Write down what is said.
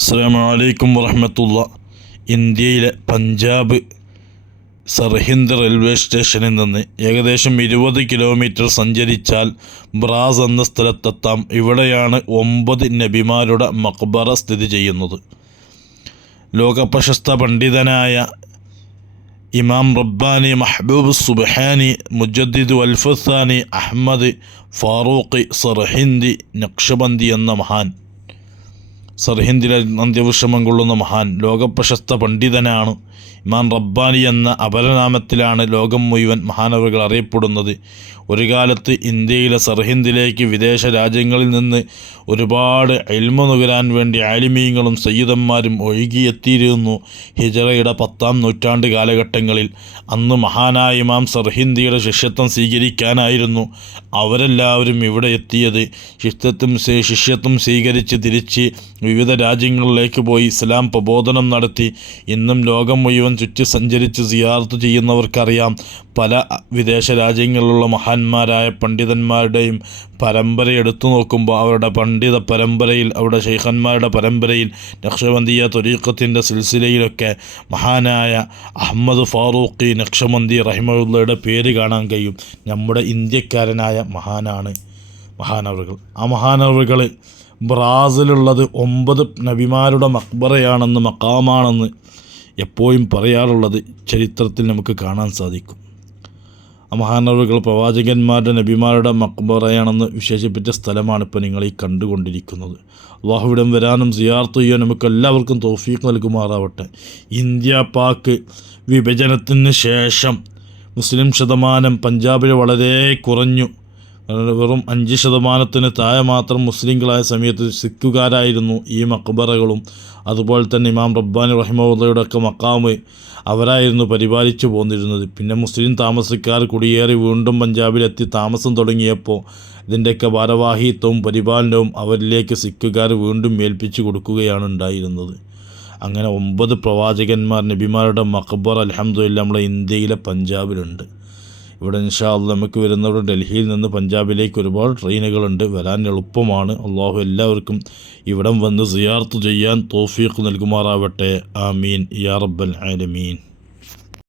അസ്സാമലൈക്കും വറഹമത്തുള്ള ഇന്ത്യയിലെ പഞ്ചാബ് സർഹിന്ദ് റെയിൽവേ സ്റ്റേഷനിൽ നിന്ന് ഏകദേശം ഇരുപത് കിലോമീറ്റർ സഞ്ചരിച്ചാൽ ബ്രാസ് എന്ന സ്ഥലത്തെത്താം. ഇവിടെയാണ് ഒമ്പത് നബിമാരുടെ മക്ബറ സ്ഥിതി ചെയ്യുന്നത്. ലോകപ്രശസ്ത പണ്ഡിതനായ ഇമാം റബ്ബാനി മഹബൂബ് സുബഹാനി മുജദ്ദിദ് അൽഫസാനി അഹമ്മദ് ഫാറൂഖ് സർഹിന്ദി നക്ഷബന്ദി എന്ന മഹാൻ സർഹിന്ദിലെ അന്ത്യവിഷമം കൊള്ളുന്ന മഹാൻ ലോകപ്രശസ്ത പണ്ഡിതനാണ്. ഇമാൻ റബ്ബാനി എന്ന അപരനാമത്തിലാണ് ലോകം മുഴുവൻ മഹാനവറുകൾ അറിയപ്പെടുന്നത്. ഒരു കാലത്ത് ഇന്ത്യയിലെ സർഹിന്ദിലേക്ക് വിദേശ രാജ്യങ്ങളിൽ നിന്ന് ഒരുപാട് എൽമ നുകരാൻ വേണ്ടി ആലിമീങ്ങളും സയ്യിദന്മാരും ഒഴുകിയെത്തിയിരുന്നു ഹിജറയുടെ പത്താം നൂറ്റാണ്ട് കാലഘട്ടങ്ങളിൽ. അന്ന് മഹാനായ ഇമാം സർഹിന്ദിയുടെ ശിഷ്യത്വം സ്വീകരിക്കാനായിരുന്നു അവരെല്ലാവരും ഇവിടെ എത്തിയത്. ശിഷ്യത്വം ശിഷ്യത്വം സ്വീകരിച്ച് തിരിച്ച് വിവിധ രാജ്യങ്ങളിലേക്ക് പോയി ഇസ്ലാം പ്രബോധനം നടത്തി. ഇന്നും ലോകം മുഴുവൻ ചുറ്റി സഞ്ചരിച്ച് സിയാർത്ത് ചെയ്യുന്നവർക്കറിയാം പല വിദേശ രാജ്യങ്ങളിലുള്ള മഹാന്മാരായ പണ്ഡിതന്മാരുടെയും പരമ്പര എടുത്തു നോക്കുമ്പോൾ അവരുടെ പണ്ഡിത പരമ്പരയിൽ അവരുടെ ഷെയ്ഖന്മാരുടെ പരമ്പരയിൽ നക്ഷബന്ദിയ തൊരീക്കത്തിന്റെ സിൽസിലയിലൊക്കെ മഹാനായ അഹമ്മദ് ഫാറൂഖി നക്ഷമന്തി റഹിമുള്ളയുടെ പേര് കാണാൻ കഴിയും. നമ്മുടെ ഇന്ത്യക്കാരനായ മഹാനാണ് മഹാനവറുകൾ. ആ മഹാനവറുകൾ ബ്രാസിലുള്ളത് ഒമ്പത് നബിമാരുടെ മക്ബറയാണെന്ന് മക്കാമാണെന്ന് എപ്പോഴും പറയാറുള്ളത് ചരിത്രത്തിൽ നമുക്ക് കാണാൻ സാധിക്കും. മഹാനവറുകൾ പ്രവാചകന്മാരുടെ നബിമാരുടെ മക്ബറയാണെന്ന് വിശേഷിപ്പിച്ച സ്ഥലമാണ് ഇപ്പോൾ നിങ്ങൾ ഈ കണ്ടുകൊണ്ടിരിക്കുന്നത്. അള്ളാഹുവിടം വരാനും സിയാർത്ത് ചെയ്യാനും നമുക്ക് എല്ലാവർക്കും തോഫീക്ക് നൽകുമാറാവട്ടെ. ഇന്ത്യ പാക്ക് വിഭജനത്തിന് ശേഷം മുസ്ലിം ശതമാനം പഞ്ചാബിൽ വളരെ കുറഞ്ഞു. വെറും അഞ്ച് ശതമാനത്തിന് താഴെ മാത്രം മുസ്ലിങ്ങളായ സമയത്ത് സിഖുകാരായിരുന്നു ഈ മക്ബറകളും. അതുപോലെ തന്നെ ഇമാം റബ്ബാനി റഹിമുള്ളയുടെ ഒക്കെ മക്കാമ് അവരായിരുന്നു പരിപാലിച്ചു പോന്നിരുന്നത്. പിന്നെ മുസ്ലിം താമസക്കാർ കുടിയേറി വീണ്ടും പഞ്ചാബിലെത്തി താമസം തുടങ്ങിയപ്പോൾ ഇതിന്റെയൊക്കെ ഭാരവാഹിത്വവും പരിപാലനവും അവരിലേക്ക് സിഖുകാർ വീണ്ടും ഏൽപ്പിച്ചു കൊടുക്കുകയാണ് ഉണ്ടായിരുന്നത്. അങ്ങനെ ഒമ്പത് പ്രവാചകന്മാർ നബിമാരുടെ മക്ബർ അലഹമ്മദില്ല നമ്മളെ ഇന്ത്യയിലെ പഞ്ചാബിലുണ്ട്. ഇവിടെ ഇൻഷാല്ല നമുക്ക് വരുന്നവർ ഡൽഹിയിൽ നിന്ന് പഞ്ചാബിലേക്ക് ഒരുപാട് ട്രെയിനുകളുണ്ട്. വരാൻ എളുപ്പമാണ്. അള്ളാഹു എല്ലാവർക്കും ഇവിടം വന്ന് സിയാർത്ത് ചെയ്യാൻ തോഫീഖ് നൽകുമാറാവട്ടെ. ആമീൻ. യാ റബ്ബൽ ആലമീൻ.